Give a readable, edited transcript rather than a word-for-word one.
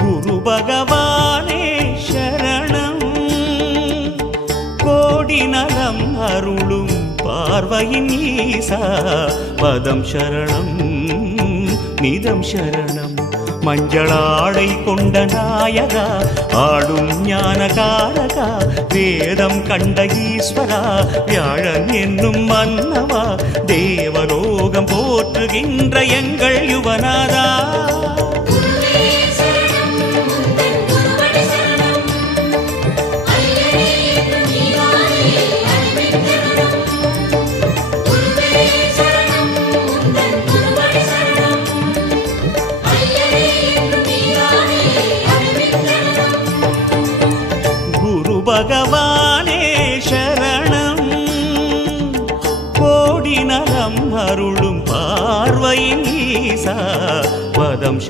குரு பகவானே சரணம் கோடி நலம் அருளும் பார்வையின் ஈசா பதம் சரணம் நிதம் சரணம் மஞ்சளாடை கொண்ட நாயகா ஆடும் ஞானகாரகா வேதம் கண்ட ஈஸ்வரா வியாழன் என்னும் மன்னவா தேவலோகம் போற்றுகின்ற எங்கள் யுவனாதா பகவானே சரணம் கோடி நலம் அருளும் பார்வையின் ஈசா பதம்